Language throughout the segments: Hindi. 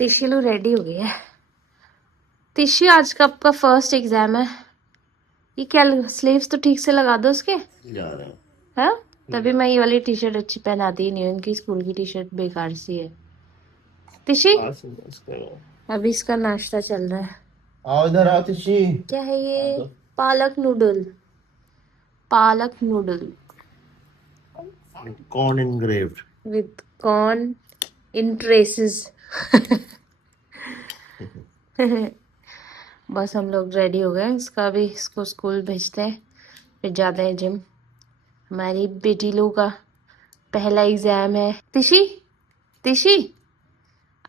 तिशु रेडी हो गई है। तिशु आज का आपका फर्स्ट एग्जाम है। ये क्या स्लीव्स तो ठीक से लगा दो उसके। हाँ तभी मैं ये वाली टी शर्ट अच्छी पहनाती ही नहीं हूँ, इनकी स्कूल की टी शर्ट बेकार सी है। तिशी अभी इसका नाश्ता चल रहा है। आओ इधर आओ तिशी। क्या है ये? पालक नूडल। पालक noodle corn engraved with corn in traces. बस हम लोग रेडी हो गए, इसका भी इसको स्कूल भेजते हैं, फिर जाते हैं जिम। हमारी बेटी लोग का पहला एग्जाम है। तिशी तिशी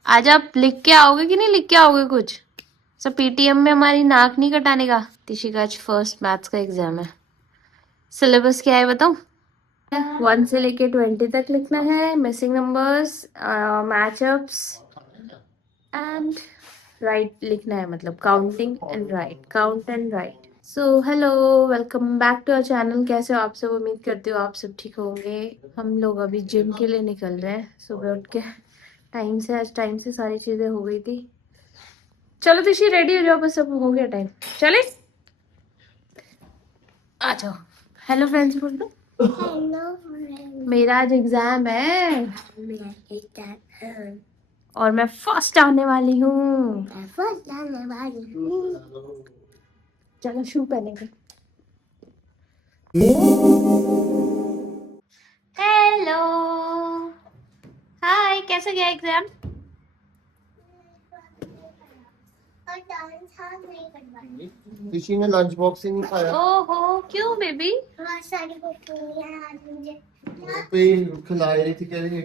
आज आप लिख के आओगे कि नहीं लिख के आओगे कुछ? सब पीटीएम में हमारी नाक नहीं कटाने का। तिशी का आज फर्स्ट मैथ्स का एग्जाम है। सिलेबस क्या है बताऊं? 1 से लेके 20 तक लिखना है, missing numbers, matchups and write लिखना है, मतलब counting and write, count and write. So hello, welcome back to our channel. कैसे हो आप सब? उम्मीद करती हो आप सब ठीक होंगे। हम लोग अभी जिम के लिए निकल रहे हैं, सुबह उठ के टाइम से, आज टाइम से सारी चीजें हो गई थी। चलो तिशी रेडी हो जाओ, बस सब हो गया टाइम, चले आ जाओ। हेलो फ्रेंड्स बोल दो। हेलो, मेरा आज एग्जाम है और मैं फर्स्ट आने वाली हूँ। चलो शू पहनेंगे। हेलो, हाय, कैसे गया एग्जाम? तिशी ने लंच बॉक्स ही नहीं खाया। ओहो, क्यों बेबी? बहुत सारी पे खिला रही थी, कह रही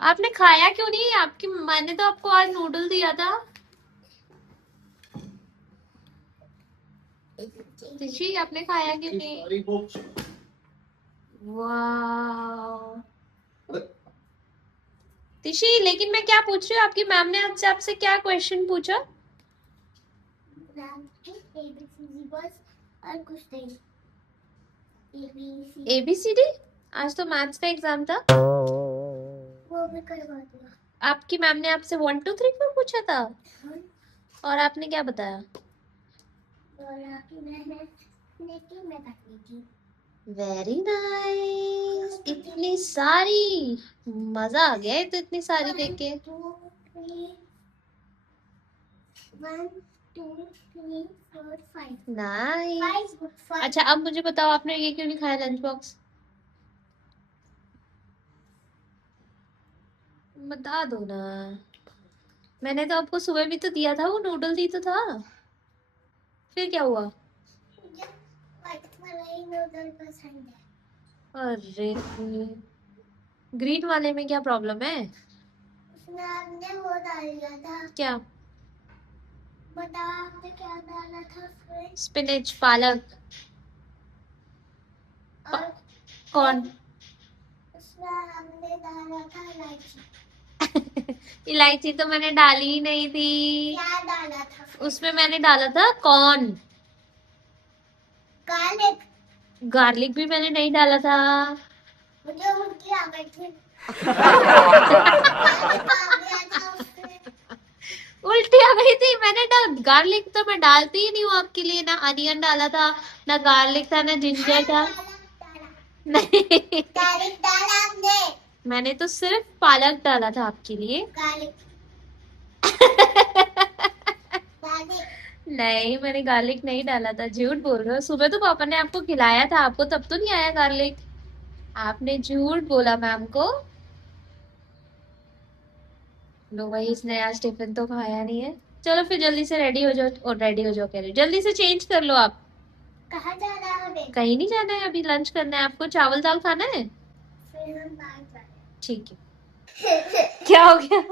आपने खाया क्यों नहीं? आपकी मैंने तो आपको आज नूडल दिया था। तिशी आपने खाया क्यों नहीं? वाह तिशी, लेकिन मैं क्या पूछ रही हूँ, आपकी मैम ने आज से आपसे क्या क्वेश्चन पूछा? एबीसीडी? आज तो मैथ्स का एग्जाम था। वो भी करवा दिया। आपकी मैम ने आपसे 1 2 3 4 पूछा था और आपने क्या बताया? वेरी नाइस, इतनी सारी, मजा आ गया है तो इतनी सारी देख के। 1 2 3 4 5 नाइस। अच्छा अब मुझे बताओ, आपने ये क्यों नहीं खाया लंच बॉक्स? बता दो ना, मैंने तो आपको सुबह भी तो दिया था, वो नूडल दी तो था, फिर क्या हुआ? अरे ग्रीन वाले में क्या प्रॉब्लम है? उसमें आपने वो डाल दिया था। क्या? बताओ आपने क्या डाला था उसमें? स्पिनच, पालक। और कौन? उसमें हमने डाला था इलायची। इलायची तो मैंने डाली ही नहीं थी। क्या डाला था उसमें? मैंने डाला था कॉर्न। गार्लिक? गार्लिक भी मैंने नहीं डाला था। मुझे उल्टी आ गई थी। उल्टी आ गई थी, मैंने गार्लिक तो मैं डालती ही नहीं हूँ आपके लिए, ना अनियन डाला था, ना गार्लिक था, ना जिंजर था। नहीं गार्लिक डाला आपने? मैंने तो सिर्फ पालक डाला था आपके लिए। गार्लिक नहीं, मैंने गार्लिक नहीं डाला था, झूठ बोल रहे हो। सुबह तो पापा ने आपको खिलाया था, आपको तब तो नहीं आया गार्लिक। आपने झूठ बोला मैम को। लो भाई, इसने आज टिफिन तो खाया नहीं है। चलो फिर जल्दी से रेडी हो जाओ, और रेडी हो जाओ कह रही हूँ, जल्दी से चेंज कर लो आप। कहाँ जाना है हमें? कहीं नहीं जाना है, अभी लंच करना है आपको। चावल दाल खाना है? फिर हम बाहर जा रहे हैं। ठीक है। क्या हो गया?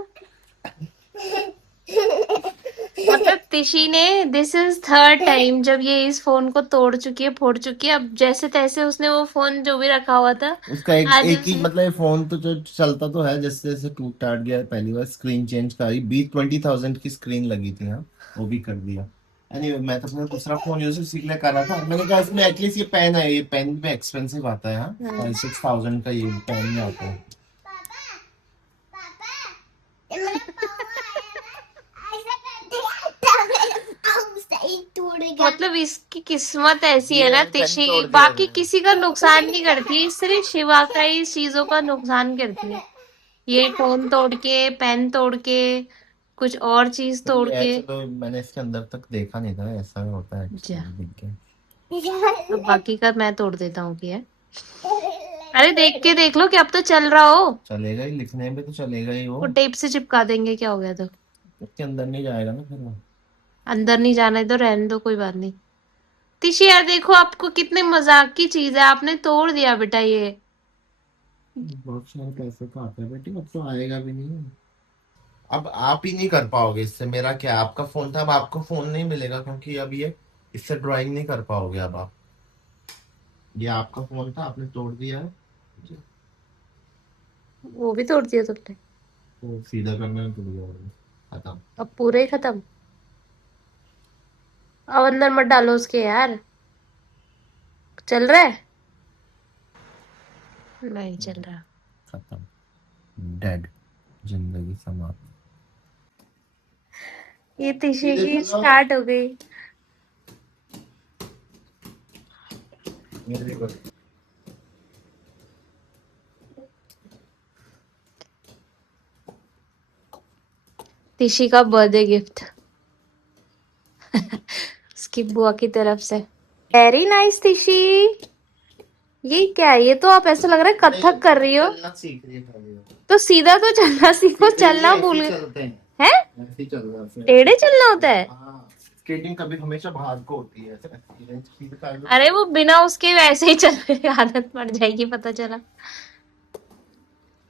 मतलब तिशी ने दिस इज थर्ड टाइम जब ये इस फोन को तोड़ चुकी है, फोड़ चुकी है। अब जैसे तैसे उसने वो फोन जो भी रखा हुआ था उसका आज एक ही मतलब फोन तो जो चलता तो है, जैसे जैसे टूट टाट गया। पहली बार स्क्रीन चेंज करी, 20,000 की स्क्रीन लगी थी, हाँ वो भी कर दिया। anyway, मैं तो अपना दूसरा फोन यूज उसी के लिए कर रहा था। मैंने कहा इसमें एटलीस्ट ये पेन है, ये पेन भी एक्सपेंसिव आता है, हाँ 6,000 का ये पेन ही आता है। मतलब इसकी किस्मत ऐसी है ये ना पेन तिशी, तोड़ दिया बाकी मैंने। किसी का नुकसान नहीं करती, सिर्फ शिवा का ही चीजों का नुकसान करती है। ये फोन तोड़ के, पेन तोड़ के, कुछ और चीज तो तोड़ ये है, के। चलो मैंने इसके अंदर तक देखा नहीं था, ऐसा होता है जा, एक्चुअली, दिख गया। अब बाकी का मैं तोड़ देता हूँ कि है। अरे देख के देख लो कि अब तो चल रहा हो। चलेगा ही, लिखने में तो चलेगा ही वो वो। टेप से चिपका देंगे, क्या हो गया तो। उसके अंदर नहीं जाएगा ना फिर वो। अंदर नहीं जाना है तो रहने दो, कोई बात नहीं। तिशी यार देखो, आपको कितने मजाक की चीज है, आपने तोड़ दिया बेटा ये। बहुत सारे पैसे का आता है बेटी, अब तो आएगा भी नहीं। अब आप ही नहीं कर पाओगे इससे, मेरा क्या, आपका फोन था, अब आपको फोन नहीं मिलेगा क्योंकि अब ये इससे ड्राइंग नहीं कर पाओगे अब आप। ये आपका फोन था, आपने तोड़ दिया है, वो भी तोड़ दिया तुमने? तो सीधा करने में टूट गया, खत्म। अब पूरा ही खत्म? अब अंदर मत डालो उसके यार। चल रहा है? नहीं चल रहा। खत्म, डेड, जिंदगी समाप्त। ये तिशी सीधे की चलो। स्टार्ट हो गई। मेरे को तिशी का बर्थडे गिफ्ट उसकी बुआ की तरफ से। Very nice Tishi. ये क्या है? ये तो आप ऐसा लग रहा है कथक कर रही हो। चलना सीख रही है पहले। तो सीधा तो चलना सीखो, चलना ऐसे भूल ही गए चलते हैं, हैं? ऐसे ही चल रहा है। टेढ़े चलना होता है? हाँ, स्केटिंग कभी हमेशा बाहर को होती है, सीधे कर दो। अरे वो बिना उसके वैसे ही चलने की आदत पड़ जाएगी, पता चला।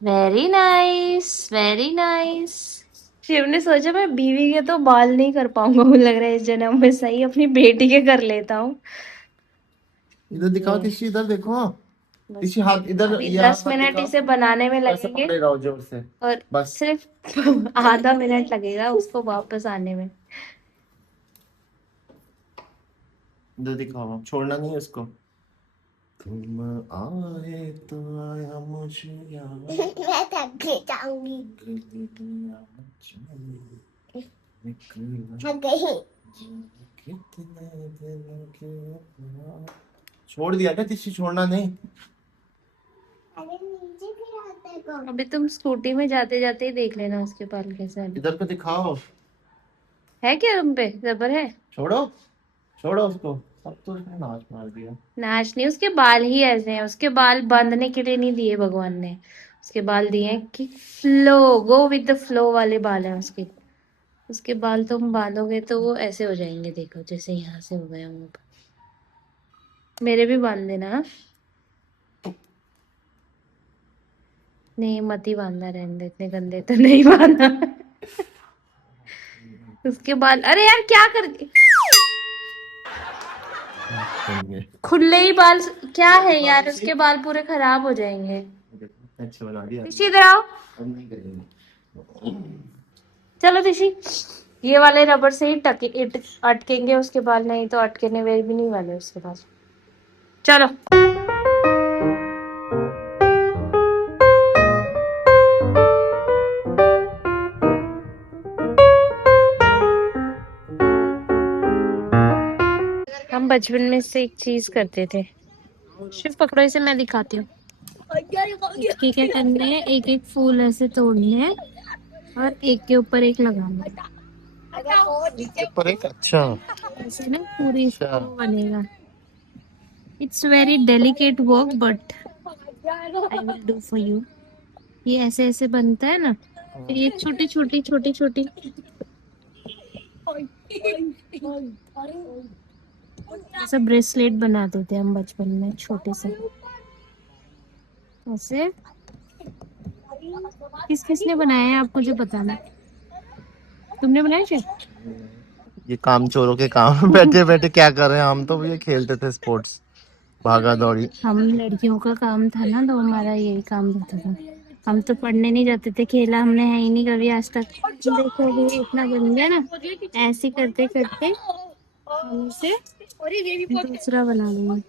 Very nice, very nice. Shiv ने सोचा मैं बीवी के तो बाल नहीं कर पाऊंगा, मुझे लग रहा है इस जन्म में सही अपनी बेटी के कर लेता हूँ। इधर दिखाओ तिशी, इधर देखो तिशी, हाथ इधर, अभी यहाँ 10 मिनट दिखाओ। इसे बनाने में ऐसे लगेंगे पकड़े रहो जोर से, और बस। सिर्फ आधा मिनट लगेगा उसको वापस आने में। इधर दिखाओ, छोड़ना नहीं है उसको। तुम आए तो आया मुझे याद, मैं थक जाऊंगी, थक गई, कितने दिनों के बाद। छोड़ दिया था तिशी, छोड़ना नहीं। अरे नीचे गिराते को। अभी तुम स्कूटी में जाते जाते ही देख लेना उसके बाल कैसे हैं। इधर पे दिखाओ। है क्या तुम पे जबर है? छोड़ो, छोड़ो उसको, सब तो उसने नाच मार दिया। नाच नहीं, उसके बाल ही ऐसे हैं, उसके बाल बांधने के लिए नहीं दिए भगवान ने। उसके बाल दिए हैं कि flow, go with the flow वाले बाल हैं उसके। उसके बाल तुम बांधोगे तो वो ऐसे हो जाएंगे, देखो जैसे यहाँ से हो गए होंगे। मेरे भी बांध देना हाँ? नहीं मत ही बांधना, रहने दे, इतने गंदे तो नहीं बांधना। उसके बाल, अरे यार क्या कर खुले ही बाल, क्या है यार, उसके बाल पूरे खराब हो जाएंगे। अच्छा बना दिया। ऋषि इधर आओ। अब नहीं करेंगे। चलो ऋषि, ये वाले रबर से ही अटकेंगे उसके बाल, नहीं तो अटकेने वे भी नहीं वाले उसके पास। चलो हम बचपन में से एक चीज करते थे। शिव पकड़ो इसे, मैं दिखाती हूँ। इसके क्या करने हैं, एक एक फूल ऐसे तोड़ने हैं और एक के ऊपर एक लगाना है। पर एक अच्छा, ऐसे ना पूरी अच्छा। इसको बनेगा। It's very delicate work but I will do for you. ये ऐसे ऐसे बनता है ना, फिर ये छोटी छोटी छोटी छोटी ऐसा ब्रेसलेट बनाते थे हम बचपन में, छोटे से ऐसे। किस किसने बनाया है आप मुझे बताना। तुमने बनाया क्या? ये काम चोरों के काम। बैठे बैठे क्या कर रहे हैं, हम तो ये खेलते थे स्पोर्ट्स, भागा दौड़ी। हम लड़कियों का काम था ना, तो हमारा यही काम रहता था। हम तो पढ़ने नहीं जाते थे, खेला हमने है ही नहीं कभी आज तक। देखो अभी इतना बन गया ना, ऐसे करते करते हम इसे दूसरा बना लेंगे।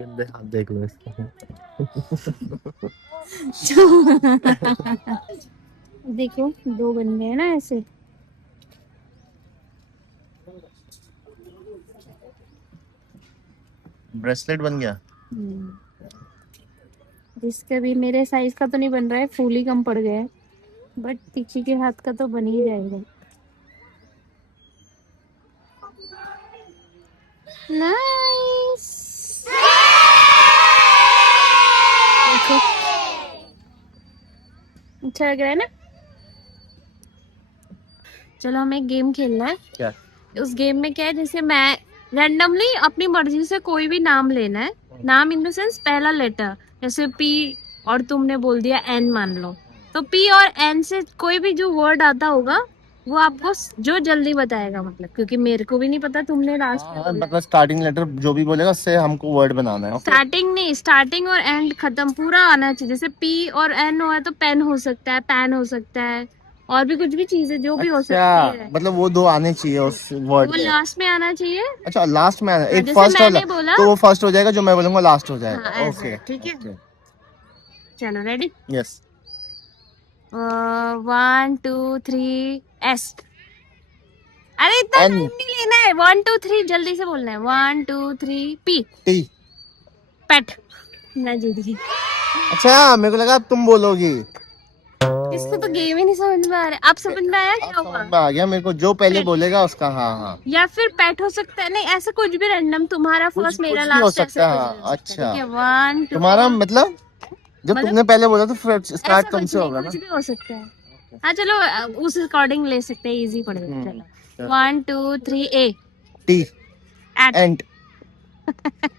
गंदे हाथ देख लो इसके। देखो दो बन गए ना ऐसे। ब्रेसलेट बन गया। जिसका भी मेरे साइज का तो नहीं बन रहा है, फूल ही कम पड़ गया है, बट तिक्षी के हाथ का तो बन ही जाएगा। नाइस। देखो अच्छा लग रहा है ना। चलो हमें एक गेम खेलना है। क्या? उस गेम में क्या है, जैसे मैं रैंडमली अपनी मर्जी से कोई भी नाम लेना है। नाम इन द सेंस पहला लेटर, जैसे पी और तुमने बोल दिया एन मान लो, तो पी और एन से कोई भी जो वर्ड आता होगा वो आपको जो जल्दी बताएगा, मतलब क्योंकि मेरे को भी नहीं पता, तुमने लास्ट में बोला। मतलब स्टार्टिंग लेटर जो भी बोलेगा उससे हमको वर्ड बनाना है। ओके। स्टार्टिंग नहीं, स्टार्टिंग और एंड खत्म पूरा आना चाहिए। जैसे पी और एन हुआ तो पेन हो सकता है, पैन हो सकता है, और भी कुछ भी चीजें जो भी हो सकती है, मतलब वो दो आने चाहिए उस वर्ड वो में। लास्ट में आना चाहिए। अच्छा, लास्ट में आना, हाँ, एक जैसे फर्स्ट मैंने बोला, तो वो फर्स्ट हो जाएगा, जो मैं बोलूंगा लास्ट हो हाँ जाएगा। ऐसे, ओके। ठीक है। चलो रेडी। यस। 1 2 3 एस। अरे इतना एन। टाइम नहीं लेना है, 1 2 3 जल्दी से बोलना है। 1 2 3 पी। टी। पेट। मैं जीत गई। अच्छा, मेरे को लगा अब तुम बोलोगी। इसको तो गेम ही नहीं समझ में आ रहा। अब समझ में आया अब क्या हुआ? समझ में आ गया मेरे को, जो पहले पेट बोलेगा उसका। हाँ हाँ, या फिर पेट हो सकता है, नहीं ऐसा कुछ भी रैंडम, तुम्हारा कुछ फर्स्ट मेरा कुछ भी हो लास्ट, ऐसे सकता कुछ है। भी हाँ, हो सकता है। अच्छा। ठीक है 1 तुम्हारा 2, मतलब जब मतलब तुमने पहले बोला तो फिर ऐसा स्टार्ट कुछ तुमसे नहीं, होगा ना। कुछ भी हो सकता है। हाँ चलो उस अकॉर्डिंग ले सकते हैं, इजी पड़ेगा। चलो चलो। 1 2 3 ए। टी। एट। एंट।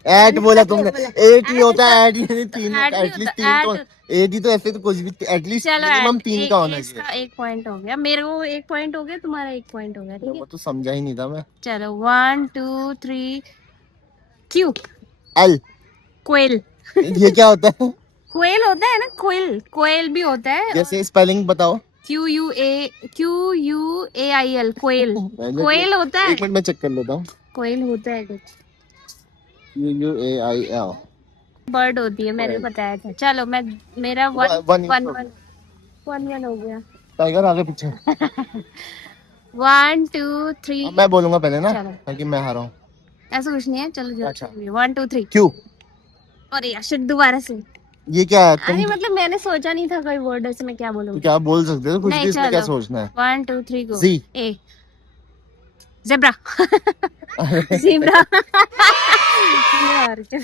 एट बोला तुमने। एट ही होता है, एट ही नहीं, तीन एट नहीं एटलीस्ट तीन होता तो। एट। एट ही तो, ऐसे तो कुछ भी एटलीस्ट चलो मिनिमम एट, तीन का एक होना चाहिए। इसका एक पॉइंट हो गया, मेरे को एक पॉइंट हो गया, तुम्हारा एक पॉइंट हो गया, ठीक है। वो तो समझा ही नहीं था मैं। चलो 1 2 3 क्यू। एल। कोयल। ये क्या होता है? कोयल होता है ना, कोयल, कोयल भी होता है। और जैसे स्पेलिंग बताओ। QUAIL, कोयल। कोयल होता एक है, मिनट में चेक कर लेता हूँ। कोयल होता है कुछ, QUAIL। बर्ड होती है, मैंने बताया था। चलो मैं, मेरा one one one one one one हो गया। टाइगर आगे पीछे। 1 2 3। अब मैं बोलूंगा पहले ना, चलो ताकि मैं हारा हूँ। ऐसा कुछ नहीं है, चलो जो अच्छा। 1 2 3। क्यू। अरे यार शिट, दोबारा से। ये क्या है तुम? अरे मतलब मैंने सोचा नहीं था कोई वर्ड, ऐसे मैं क्या तो बोलूंगी। क्या बोल सकते हो कुछ नहीं भी, इसमें क्या चलो सोचना है? 1 2 3 गो। जी। ए। जेब्रा। ज़ेब्रा। यार क्या।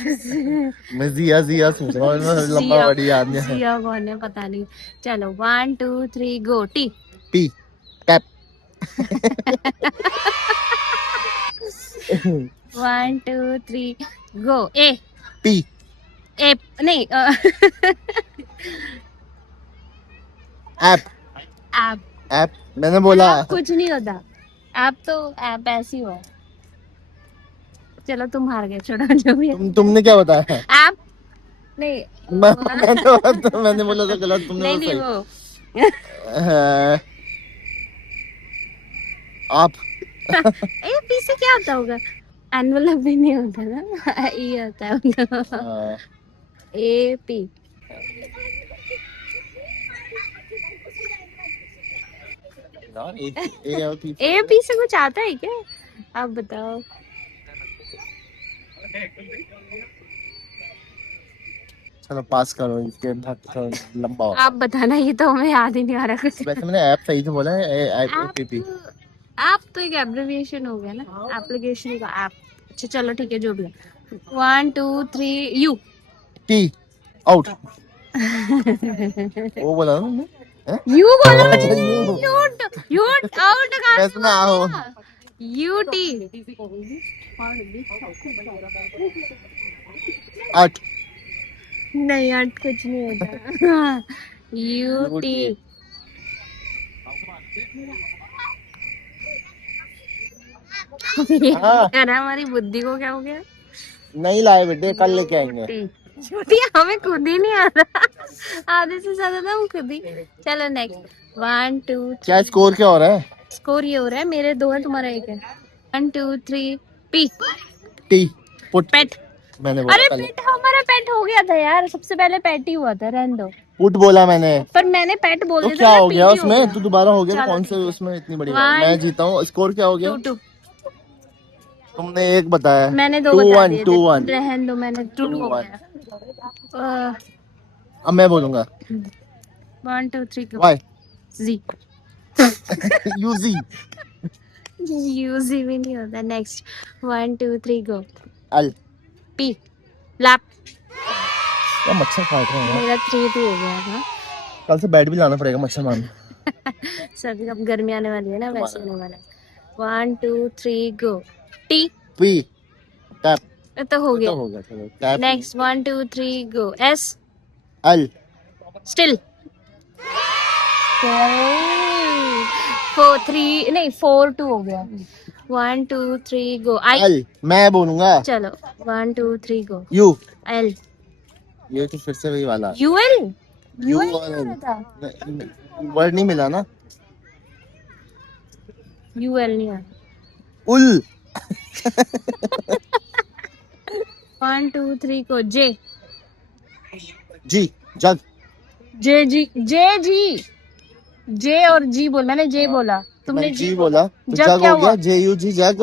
मैं जिया जिया सोच रहा हूँ, लंबा जिया, वर्ड याद नहीं है। जिया कौन है पता नहीं। चलो 1 2 3 गो। टी। पी। टैप। 1 2 3 गो। ए। पी। ए नहीं ऐप। ऐप। ऐप मैंने बोला। ऐप कुछ नहीं होता, ऐप तो ऐप ऐसी हुआ। चलो तुम हार गए, छोड़ो जो भी है। तुमने क्या बताया? ऐप नहीं। मैंने बोला था गलत, तुमने नहीं बोला नहीं सही। वो आप। ए पी से क्या होता होगा? एनुअल भी नहीं होता ना, ये होता है ए पी। ए पी से कुछ आता है क्या? आप बताओ। चलो पास करो, इसके लंबा होगा। आप बताना, ये तो हमें याद ही नहीं आ रहा कुछ। वैसे मैंने ऐप सही से बोला है, ऐप, एपीपी। ऐप तो एक एब्रिविएशन हो गया ना, एप्लीकेशन का ऐप। अच्छा चलो ठीक है, जो भी है। 1 2 3 यू। टी। आउट। वो बोला ना तुमने? हैं? यू बोला अच्छा, मैंने। यू। यू आउट कहाँ से वैसे ना आओ। बोला? U T. आठ। नहीं यार कुछ नहीं होता। U T. हाँ। यार हमारी बुद्धि को क्या हो गया? नहीं लाए बेटे, कल लेके आएंगे। छोटी हमें खुद ही नहीं आ रहा, आधे से ज्यादा तो हम खुद ही। चलो नेक्स्ट 1 2 क्या स्कोर क्या हो रहा है? स्कोर ये हो रहा है, मेरे 2 है, तुम्हारा 1 है। 1 2 3 पी। टी। पुट। पेट। मैंने बोला अरे पहले। पेट, हमारा पेट हो गया था यार, सबसे पहले पेट ही हुआ था, रहने दो। पुट बोला मैंने। पर मैंने पेट बोल तो दिया क्या था, हो गया पीटी हो उसमें? गया। तो दोबारा हो गया, तो चलो कौन ठीक से है। उसमें इतनी बड़ी बात? 1 मैं जीता हूँ, स्कोर क्या हो गया? 2 2। तुमने एक बताया। मैंने 2 टू बता वन दिए टू थे, वन रहन दो, मैंने 2 टू हो वन गया। अब मैं बोलूंगा 1 2 3 गो। वाई जी। यूजी यूजी भी नहीं होता। नेक्स्ट 1 2 3 गो। एल। पी। लैप। क्या मच्छर काट रहे हैं यार। मेरा 3 2 हो गया था। कल से बेड भी लाना पड़ेगा मच्छर मारने। सर्दी अब गर्मी आने वाली है ना, वैसे तुम्हारा होने वाला है। 1 2 3 गो। टी। पी टैप तो हो ये गया। तो होगा चलो टैप नेक्स्ट 1 2 3 गो। एस। L still. 4 3 नहीं 4 2 हो गया। 1 2 3 गो। आई। एल मैं बोलूंगा चलो 1 2 3 गो। यू। एल। ये तो फिर से वही वाला यूएल। यू यूएल और नहीं आ रहा था। वर्ड नहीं मिला ना। यूएल नहीं आ रहा। उल 1 2 3 को। जे। जी जग जे जी। जे जी। जे और जी बोल, मैंने जे बोला, तुमने मैंने जी जी बोला। बोला तो जग जग क्या हो हुआ? गया जे यू जी जग।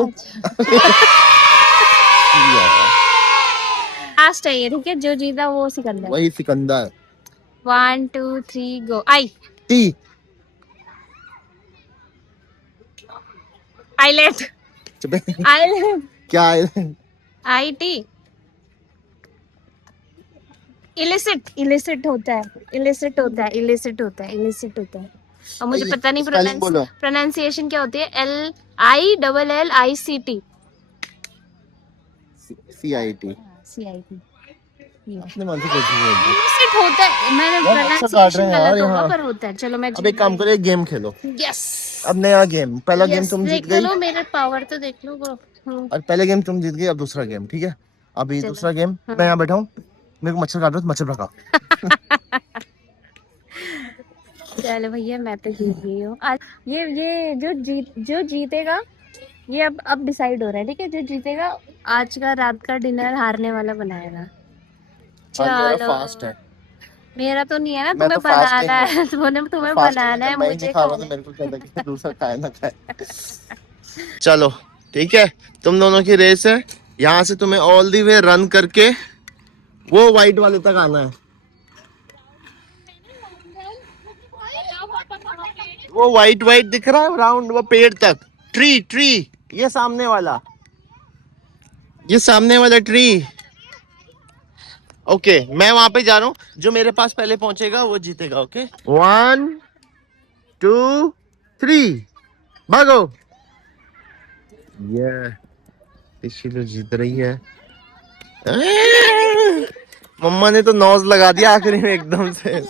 लास्ट है ये, ठीक है, जो जीता वो सिकंदर। वही सिकंदर। 1 2 3 गो। आई। टी आईलेट। आईलेट। क्या है? I T. इलिसिट। इलिसिट होता है, इलिसिट होता है, इलिसिट होता है, इलिसिट होता है। और मुझे पता नहीं स्पेलिंग बोलो। प्रोनाउंसिएशन क्या होती है। L I double L I C T. C I T. C I T. अपने मन से कुछ भी बोल दो। इलिसिट होता है, मैंने यार मच्छर काट रहे प्रोनाउंसिएशन हैं यार गलत होगा यहाँ। पर होता है। चलो मैं अब एक काम करो एक गेम खेलो। यस। अब नया गेम पहला गेम यस तुम जीत देख गई लो मेरे पावर तो देख लो ब्रो। और पहले गेम तुम जीत गई अब दूसरा गेम ठीक है। अभी चलो। दूसरा गेम मैं यहाँ बैठा हूँ मेरे को मच्छर काट रहा है तो मच्छर भगाओ। चलो भैया मैं तो जीत गई हूँ आज। ये जो जीतेगा, ये अब डिसाइड हो रहा है, ठीक है, जो जीतेगा आज का रात का डिनर हारने वाला बनाएगा। आज मेरा चलो। फास्ट है। मेरा तो नहीं है ना, मैं तुम्हें तो फास्टिंग बनाना हूँ। है। तुम्हें फास्टिंग है बनाना है, जब मैं ही नहीं मुझे खाऊंगा खाना तो है। मेरे को क्या लगेगा दूसरा खाए ना खाए। चलो ठीक है तुम दोनों की रेस है। यहाँ से तुम्हें ऑल दी वे रन करके वो वाइट वाले तक आना है। वो वाइट वाइट दिख रहा है राउंड वो पेड़ तक। ट्री ट्री ये सामने वाला ट्री। ओके मैं वहां पे जा रहा हूँ जो मेरे पास पहले पहुंचेगा वो जीतेगा। ओके 1 2 3 भागो। ये ऋषि तो जीत रही है। मम्मा ने तो नॉज लगा दिया आखिरी में एकदम से।